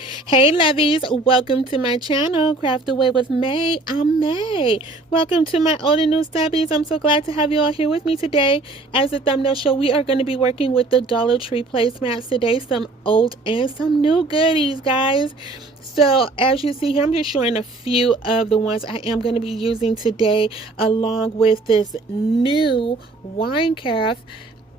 Hey lovies, welcome to my channel, Craft Away with May. I'm May. Welcome to my old and new stubbies. I'm so glad to have you all here with me today. As the thumbnail show, we are going to be working with the Dollar Tree placemats today. Some old and some new goodies, guys. So as you see here, I'm just showing a few of the ones I am going to be using today, along with this new wine carafe.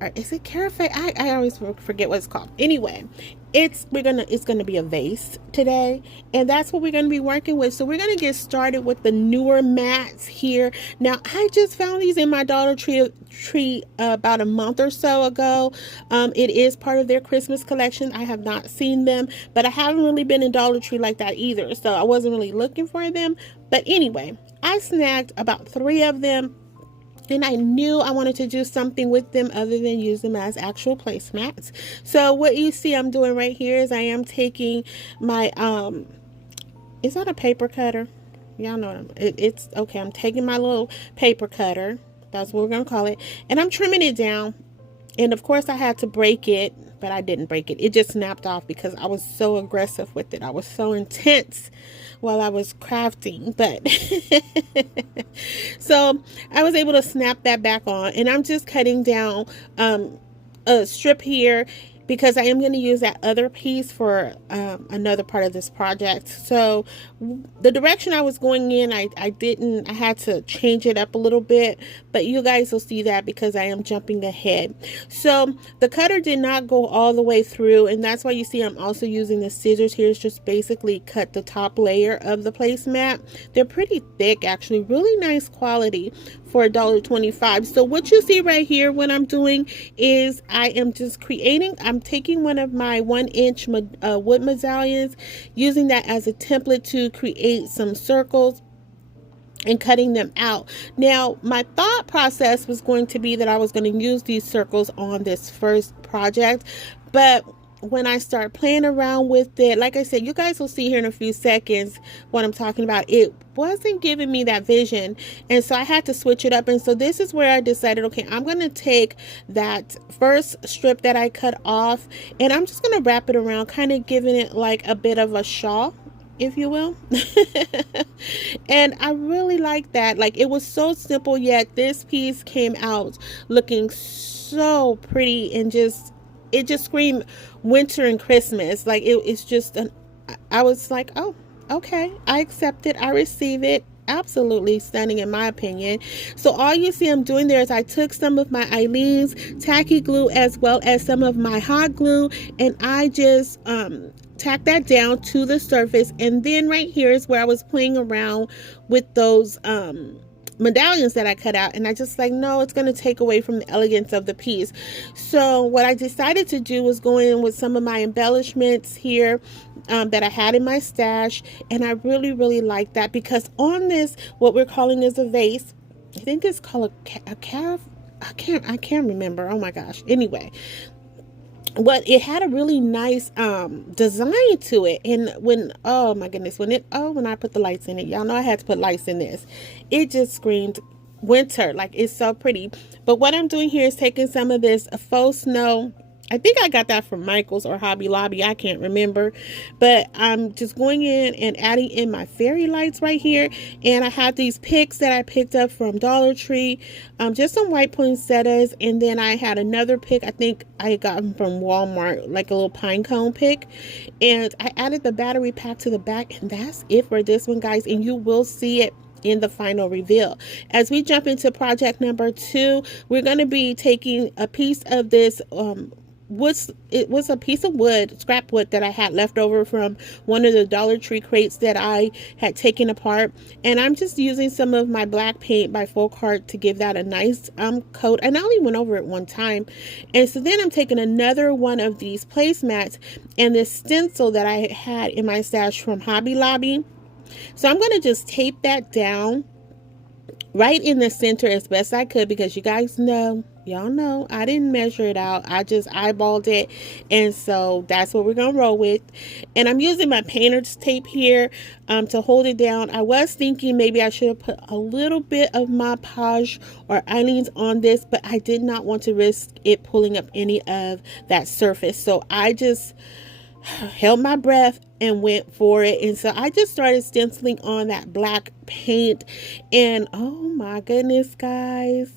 Or is it carafe? I always forget what it's called. Anyway, it's gonna be a vase today, and that's what we're gonna be working with. So we're gonna get started with the newer mats here. Now I just found these in my Dollar Tree about a month or so ago. It is part of their Christmas collection. I have not seen them, but I haven't really been in Dollar Tree like that either, so I wasn't really looking for them. But anyway, I snagged about 3 of them, and I knew I wanted to do something with them other than use them as actual placemats. So what you see I'm doing right here is I am taking my is that a paper cutter? Y'all know it's okay. I'm taking my little paper cutter, that's what we're gonna call it, and I'm trimming it down. And of course I had to break it, but I didn't break it. It just snapped off because I was so aggressive with it. I was so intense while I was crafting. But so I was able to snap that back on. And I'm just cutting down a strip here because I am going to use that other piece for another part of this project. So the direction I was going in, I had to change it up a little bit, but you guys will see that because I am jumping ahead. So the cutter did not go all the way through, and that's why you see I'm also using the scissors here. It's just basically cut the top layer of the placemat. They're pretty thick, actually, really nice quality for $1.25. So what you see right here, what I'm doing is I am just I'm taking one of my 1-inch wood medallions, using that as a template to create some circles and cutting them out. Now, my thought process was going to be that I was going to use these circles on this first project, but when I start playing around with it, like I said, you guys will see here in a few seconds what I'm talking about. It wasn't giving me that vision, and so I had to switch it up. And so this is where I decided, okay, I'm going to take that first strip that I cut off, and I'm just going to wrap it around, kind of giving it like a bit of a shawl, if you will. And I really like that. Like, it was so simple, yet this piece came out looking so pretty, and it just screamed winter and Christmas. Like, it's just I was like, oh, okay, I accept it, I receive it. Absolutely stunning in my opinion. So all you see I'm doing there is I took some of my Eileen's tacky glue as well as some of my hot glue, and I just tack that down to the surface. And then right here is where I was playing around with those medallions that I cut out, and I just like, no, it's going to take away from the elegance of the piece. So what I decided to do was go in with some of my embellishments here that I had in my stash, and I really like that because on this, what we're calling is a vase, I think it's called a carafe. I can't remember. Oh my gosh. Anyway, but it had a really nice design to it. And when, oh my goodness, when I put the lights in it, y'all know I had to put lights in this, it just screamed winter. Like, it's so pretty. But what I'm doing here is taking some of this faux snow. I think I got that from Michael's or Hobby Lobby, I can't remember, but I'm just going in and adding in my fairy lights right here. And I have these picks that I picked up from Dollar Tree, just some white poinsettias, and then I had another pick, I think I got them from Walmart, like a little pine cone pick, and I added the battery pack to the back, and that's it for this one, guys, and you will see it in the final reveal. As we jump into project number 2, we're going to be taking a piece of this it was a piece of wood, scrap wood, that I had left over from one of the Dollar Tree crates that I had taken apart, and I'm just using some of my black paint by Folk Heart to give that a nice coat. And I only went over it one time. And so then I'm taking another one of these placemats and this stencil that I had in my stash from Hobby Lobby. So I'm going to just tape that down right in the center as best I could, because you guys know, y'all know, I didn't measure it out. I just eyeballed it. And so that's what we're going to roll with. And I'm using my painter's tape here to hold it down. I was thinking maybe I should have put a little bit of Mod Podge or Eileen's on this, but I did not want to risk it pulling up any of that surface. So I just held my breath and went for it. And so I just started stenciling on that black paint, and oh my goodness, guys,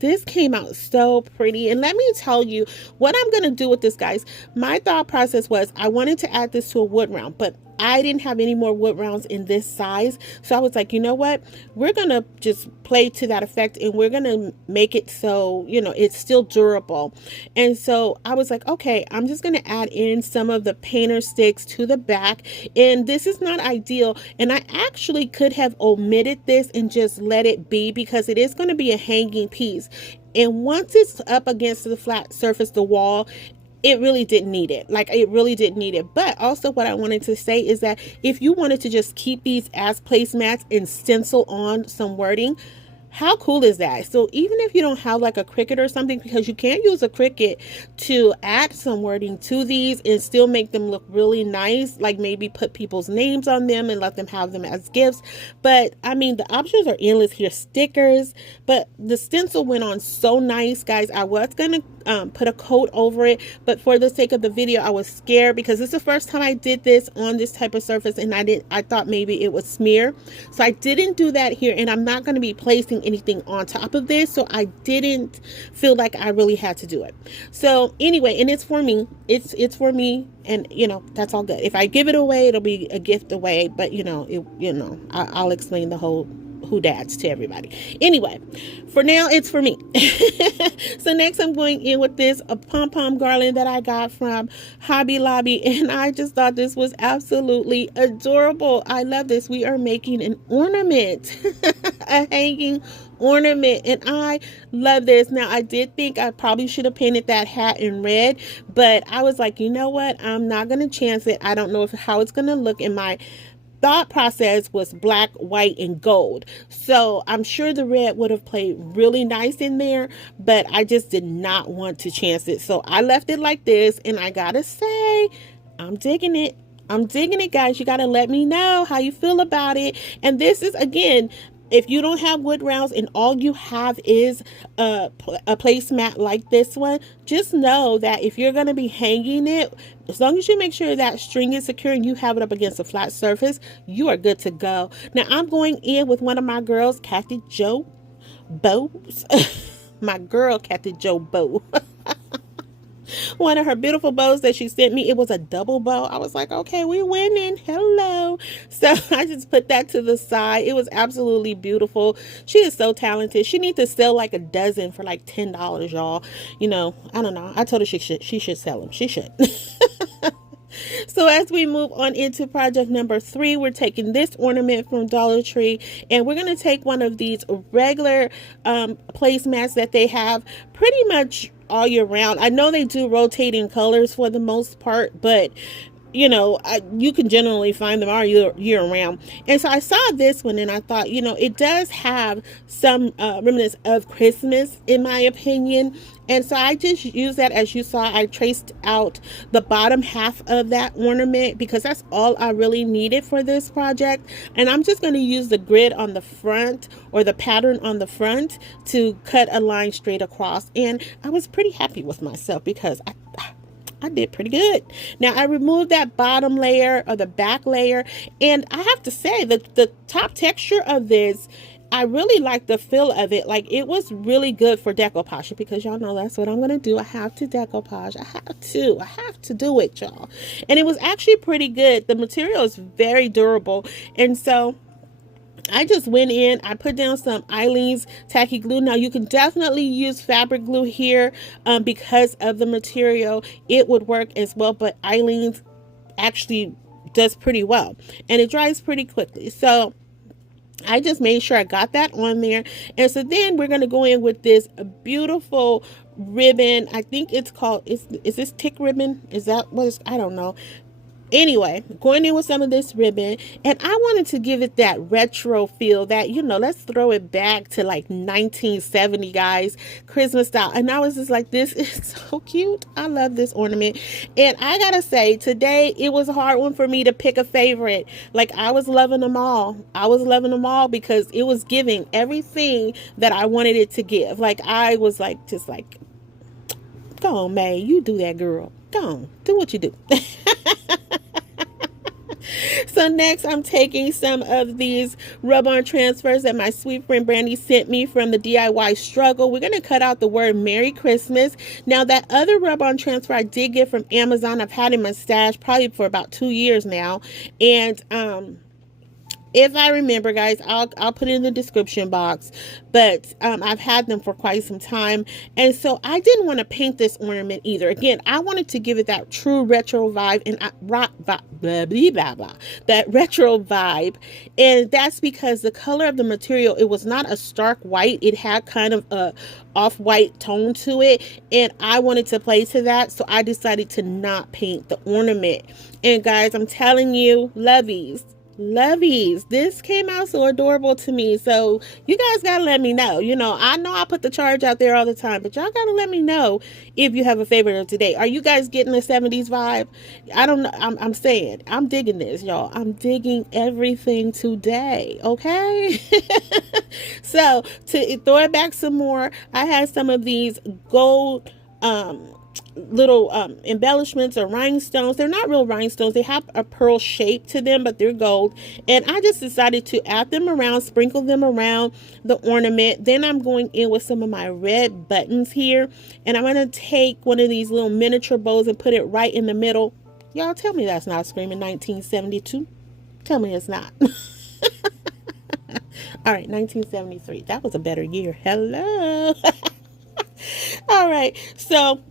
this came out so pretty. And let me tell you what I'm going to do with this, guys. My thought process was I wanted to add this to a wood round, but I didn't have any more wood rounds in this size. So I was like, you know what? We're going to just play to that effect, and we're going to make it so, you know, it's still durable. And so I was like, okay, I'm just going to add in some of the painter sticks to the back. And this is not ideal. And I actually could have omitted this and just let it be, because it is going to be a hanging piece. And once it's up against the flat surface, the wall, it really didn't need it. Like, it really didn't need it. But also what I wanted to say is that if you wanted to just keep these as placemats and stencil on some wording, how cool is that? So even if you don't have like a Cricut or something, because you can't use a Cricut to add some wording to these and still make them look really nice, like maybe put people's names on them and let them have them as gifts. But I mean, the options are endless here. Stickers, but the stencil went on so nice, guys. I was gonna put a coat over it, but for the sake of the video, I was scared because this is the first time I did this on this type of surface, and I thought maybe it would smear. So I didn't do that here, and I'm not going to be placing anything on top of this, so I didn't feel like I really had to do it. So anyway, and it's for me. It's for me, and you know, that's all good. If I give it away, it'll be a gift away, but you know, I'll explain the whole who dads to everybody. Anyway, for now, it's for me. So next I'm going in with this a pom-pom garland that I got from Hobby Lobby, and I just thought this was absolutely adorable. I love this. We are making an ornament, a hanging ornament, and I love this. Now, I did think I probably should have painted that hat in red, but I was like, you know what, I'm not gonna chance it. I don't know how it's gonna look. In my thought process was black, white, and gold, so I'm sure the red would have played really nice in there, but I just did not want to chance it, so I left it like this. And I gotta say, I'm digging it. I'm digging it, guys. You gotta let me know how you feel about it. And this is, again, if you don't have wood rounds and all you have is a placemat like this one, just know that if you're going to be hanging it, as long as you make sure that string is secure and you have it up against a flat surface, you are good to go. Now, I'm going in with one of my girls, Kathy Jo bows. My girl, Kathy Jo bow. One of her beautiful bows that she sent me, it was a double bow. I was like, okay, we're winning. Hello. So I just put that to the side. It was absolutely beautiful. She is so talented. She needs to sell like a dozen for like $10, y'all. You know, I don't know. I told her she should sell them. She should. So as we move on into project number 3, we're taking this ornament from Dollar Tree, and we're going to take one of these regular placemats that they have pretty much all year round. I know they do rotating colors for the most part, but you know, you can generally find them all year round. And so I saw this one and I thought, you know, it does have some remnants of Christmas in my opinion. And so I just used that. As you saw, I traced out the bottom half of that ornament because that's all I really needed for this project. And I'm just going to use the grid on the front, or the pattern on the front, to cut a line straight across. And I was pretty happy with myself because I did pretty good. Now, I removed that bottom layer, or the back layer, and I have to say that the top texture of this, I really like the feel of it. Like, it was really good for decoupage, because y'all know that's what I'm going to do. I have to decoupage. I have to do it, y'all. And it was actually pretty good. The material is very durable. And so I just went in, I put down some Eileen's tacky glue. Now, you can definitely use fabric glue here because of the material. It would work as well, but Eileen's actually does pretty well, and it dries pretty quickly. So I just made sure I got that on there. And so then we're going to go in with this beautiful ribbon. I think it's called, is this tick ribbon? Is that what it's, I don't know. Anyway, going in with some of this ribbon, and I wanted to give it that retro feel, that, you know, let's throw it back to like 1970, guys, Christmas style. And I was just like, this is so cute. I love this ornament. And I gotta say, today it was a hard one for me to pick a favorite. Like, I was loving them all. I was loving them all because it was giving everything that I wanted it to give. Like, I was like, just like, go on, May, you do that, girl. Go on, do what you do. So next I'm taking some of these rub-on transfers that my sweet friend Brandy sent me from the DIY struggle. We're going to cut out the word Merry Christmas. Now that other rub-on transfer I did get from Amazon, I've had in my stash probably for about 2 years now. And if I remember, guys, I'll put it in the description box. But I've had them for quite some time, and so I didn't want to paint this ornament either. Again, I wanted to give it that true retro vibe and that retro vibe, and that's because the color of the material, it was not a stark white. It had kind of a off-white tone to it, and I wanted to play to that, so I decided to not paint the ornament. And guys, I'm telling you, lovies, this came out so adorable to me. So you guys gotta let me know. I know I put the charge out there all the time, but y'all gotta let me know if you have a favorite of today. Are you guys getting the 70s vibe? I don't know. I'm saying I'm digging this, y'all. I'm digging everything today. Okay. So to throw it back some more, I had some of these gold little embellishments or rhinestones. They're not real rhinestones. They have a pearl shape to them, but they're gold. And I just decided to add them around, sprinkle them around the ornament. Then I'm going in with some of my red buttons here. And I'm going to take one of these little miniature bows and put it right in the middle. Y'all tell me that's not screaming 1972. Tell me it's not. All right, 1973. That was a better year. Hello. All right, so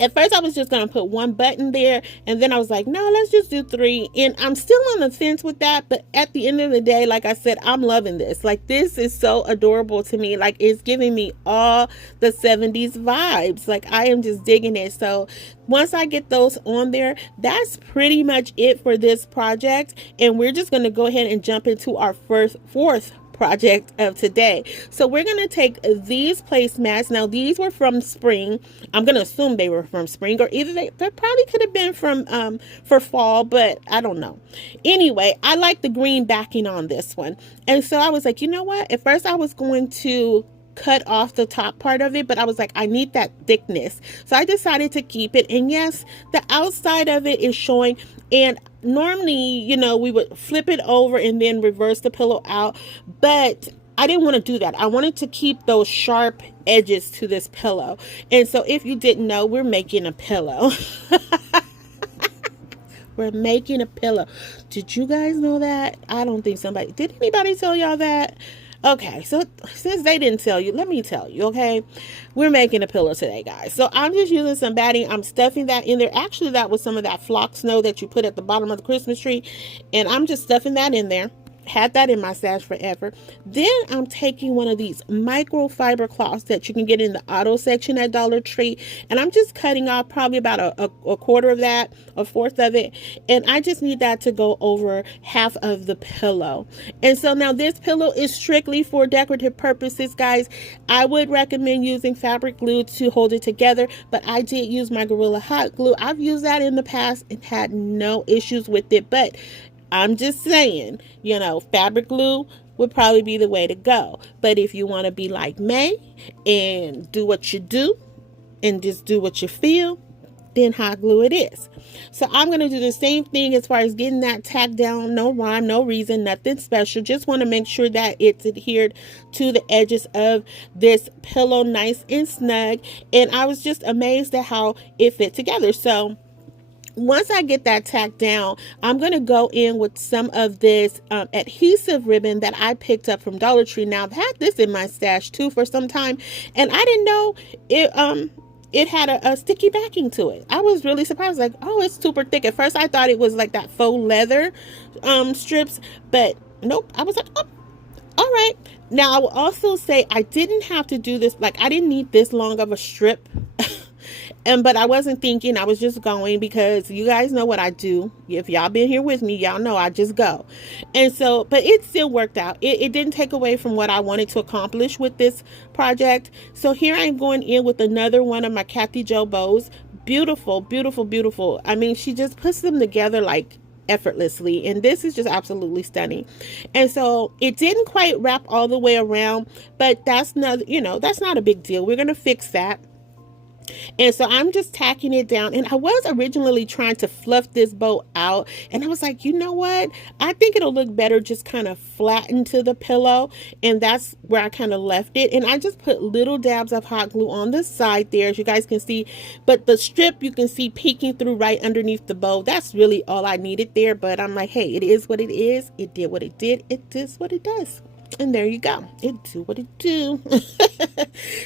at first I was just going to put one button there, and then I was like, no, let's just do 3. And I'm still on the fence with that, but at the end of the day, like I said, I'm loving this. Like, this is so adorable to me. Like, it's giving me all the 70s vibes. Like, I am just digging it. So once I get those on there, that's pretty much it for this project. And we're just going to go ahead and jump into our fourth project of today. So we're going to take these placemats. Now these were from spring. I'm going to assume they were from spring, or either they probably could have been from for fall, but I don't know. Anyway, I like the green backing on this one. And so I was like, you know what? At first I was going to cut off the top part of it, but I was like, I need that thickness. So I decided to keep it. And yes, the outside of it is showing, and normally, we would flip it over and then reverse the pillow out, but I didn't want to do that. I wanted to keep those sharp edges to this pillow. And so if you didn't know, we're making a pillow. We're making a pillow. Did you guys know that? I don't think did anybody tell y'all that? Okay, so since they didn't tell you, let me tell you, okay? We're making a pillow today, guys. So I'm just using some batting. I'm stuffing that in there. Actually, that was some of that flock snow that you put at the bottom of the Christmas tree. And I'm just stuffing that in there. Had that in my stash forever. Then I'm taking one of these microfiber cloths that you can get in the auto section at Dollar Tree, and I'm just cutting off probably about a quarter of that, a fourth of it, and I just need that to go over half of the pillow. And so now this pillow is strictly for decorative purposes, guys. I would recommend using fabric glue to hold it together, but I did use my Gorilla Hot Glue. I've used that in the past and had no issues with it, but I'm just saying, fabric glue would probably be the way to go. But if you want to be like May and do what you do and just do what you feel, then hot glue it is. So I'm going to do the same thing as far as getting that tacked down. No rhyme, no reason, nothing special. Just want to make sure that it's adhered to the edges of this pillow nice and snug. And I was just amazed at how it fit together. So once I get that tacked down, I'm going to go in with some of this adhesive ribbon that I picked up from Dollar Tree. Now, I've had this in my stash too for some time, and I didn't know it had a sticky backing to it. I was really surprised, like, oh, it's super thick. At first, I thought it was like that faux leather strips, but nope. I was like, oh, all right. Now, I will also say I didn't have to do this. Like, I didn't need this long of a strip. But I wasn't thinking, I was just going because you guys know what I do. If y'all been here with me, y'all know I just go. And so, but it still worked out. It didn't take away from what I wanted to accomplish with this project. So here I'm going in with another one of my Kathy Jo bows. Beautiful, beautiful, beautiful. I mean, she just puts them together like effortlessly, and this is just absolutely stunning. And so it didn't quite wrap all the way around, but that's not, that's not a big deal. We're going to fix that. And so I'm just tacking it down. And I was originally trying to fluff this bow out. And I was like, you know what? I think it'll look better just kind of flattened to the pillow. And that's where I kind of left it. And I just put little dabs of hot glue on the side there, as you guys can see. But the strip you can see peeking through right underneath the bow. That's really all I needed there. But I'm like, hey, it is what it is. It did what it did. It does what it does. And there you go. It do what it do.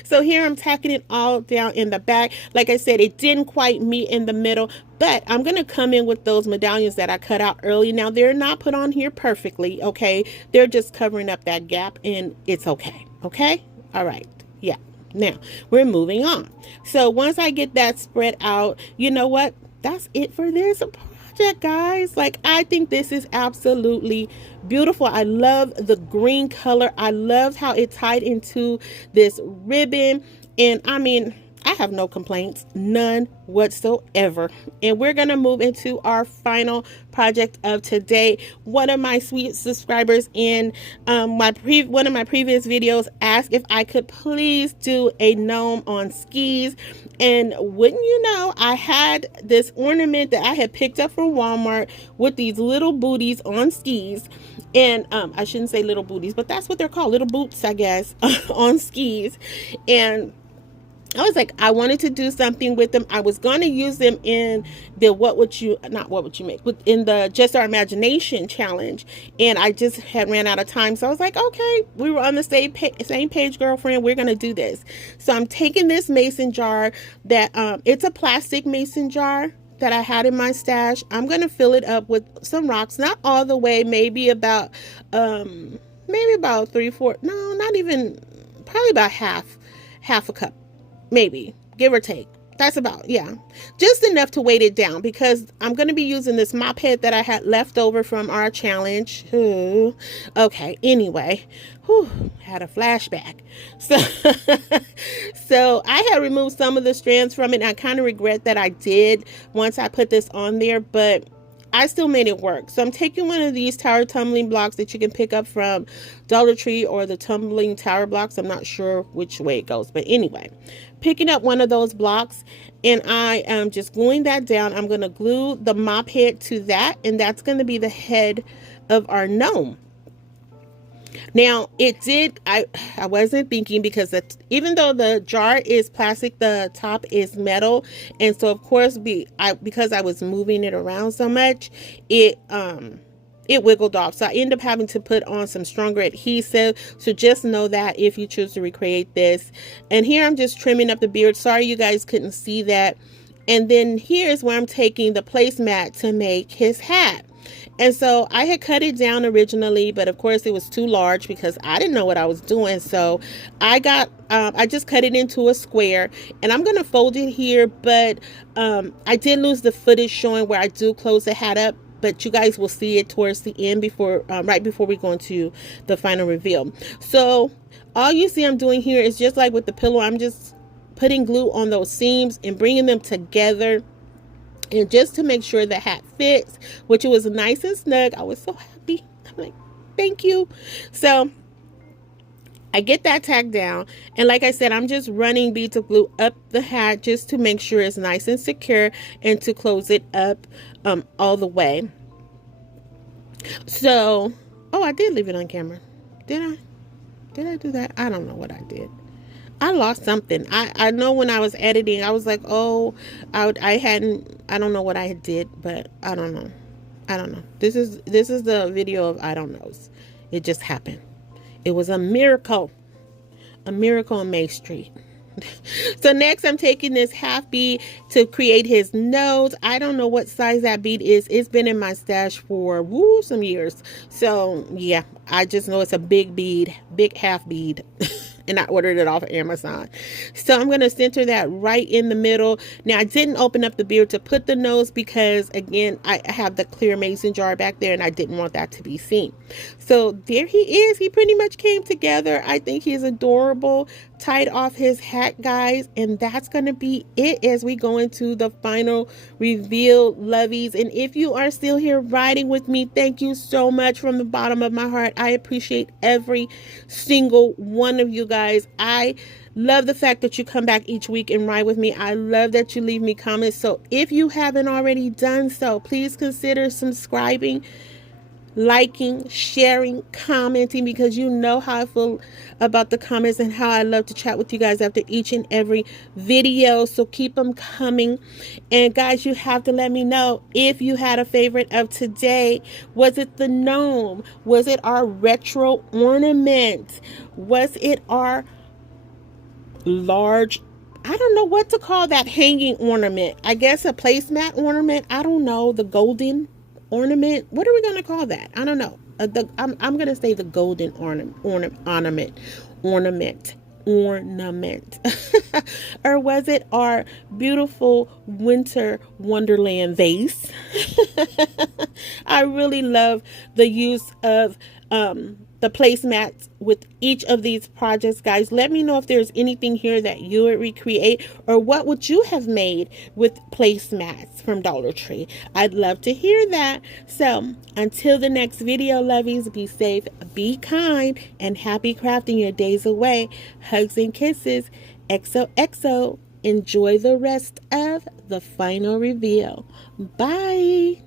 So here I'm tacking it all down in the back. Like I said, it didn't quite meet in the middle, but I'm going to come in with those medallions that I cut out early. Now, they're not put on here perfectly, okay? They're just covering up that gap, and it's okay, okay? All right, yeah. Now, we're moving on. So once I get that spread out, you know what? That's it for this project, guys. Like, I think this is absolutely beautiful. I love the green color. I love how it tied into this ribbon. And I mean, I have no complaints, none whatsoever. And we're going to move into our final project of today. One of my sweet subscribers in one of my previous videos asked if I could please do a gnome on skis. And wouldn't you know, I had this ornament that I had picked up from Walmart with these little booties on skis. And I shouldn't say little booties, but that's what they're called, little boots, I guess, on skis. And I was like, I wanted to do something with them. I was going to use them in the what would you make, in the Just Our Imagination challenge. And I just had ran out of time. So I was like, okay, we were on the same page, girlfriend. We're going to do this. So I'm taking this mason jar that, it's a plastic mason jar that I had in my stash. I'm going to fill it up with some rocks, not all the way, maybe about 3/4, no, not even, probably about half a cup. Maybe, give or take. That's about, yeah, just enough to weight it down, because I'm going to be using this mop head that I had left over from our challenge. Ooh. Okay, anyway, had a flashback. So I had removed some of the strands from it, and I kind of regret that I did once I put this on there, but I still made it work. So I'm taking one of these tower tumbling blocks that you can pick up from Dollar Tree, or the tumbling tower blocks. I'm not sure which way it goes, but anyway, picking up one of those blocks, and I am just gluing that down. I'm going to glue the mop head to that, and that's going to be the head of our gnome. Now, it did, I wasn't thinking, because even though the jar is plastic, the top is metal. And so, of course, because I was moving it around so much, it wiggled off. So I ended up having to put on some stronger adhesive. So just know that if you choose to recreate this. And here I'm just trimming up the beard. Sorry you guys couldn't see that. And then here's where I'm taking the placemat to make his hat. And so I had cut it down originally, but of course it was too large because I didn't know what I was doing. So I just cut it into a square, and I'm going to fold it here. But I did lose the footage showing where I do close the hat up, but you guys will see it towards the end, right before we go into the final reveal. So all you see I'm doing here is just like with the pillow. I'm just putting glue on those seams and bringing them together. And just to make sure the hat fits, which it was nice and snug. I was so happy. I'm like, thank you. So I get that tacked down. And like I said, I'm just running beads of glue up the hat just to make sure it's nice and secure, and to close it up all the way. So, oh, I did leave it on camera. Did I do that? I don't know what I did. I lost something. I know when I was editing, I was like, oh, I don't know what I did, but I don't know. This is the video of I don't knows. It just happened. It was a miracle on May Street. So next I'm taking this half bead to create his nose. I don't know what size that bead is. It's been in my stash for some years. So yeah, I just know it's a big bead, big half bead. And I ordered it off of Amazon. So I'm going to center that right in the middle. Now, I didn't open up the beard to put the nose because, again, I have the clear mason jar back there, and I didn't want that to be seen. So there he is. He pretty much came together. I think he's adorable. Tied off his hat, guys, and that's going to be it as we go into the final reveal, lovies. And if you are still here riding with me, thank you so much from the bottom of my heart. I appreciate every single one of you guys. I Love the fact that you come back each week and ride with me. I love that you leave me comments. So if you haven't already done so, please consider subscribing, liking, sharing, commenting, because you know how I feel about the comments and how I love to chat with you guys after each and every video. So keep them coming. And guys, you have to let me know if you had a favorite of today. Was it the gnome? Was it our retro ornament? Was it our large, I don't know what to call that hanging ornament? I guess a placemat ornament. I don't know. The golden ornament. What are we going to call that? I don't know. I'm going to say the golden ornament. Or was it our beautiful winter wonderland vase? I really love the use of the placemats with each of these projects, guys. Let me know if there's anything here that you would recreate, or what would you have made with placemats from Dollar Tree. I'd love to hear that. So until the next video, lovies, be safe, be kind, and happy crafting your days away. Hugs and kisses. XOXO. Enjoy the rest of the final reveal. Bye.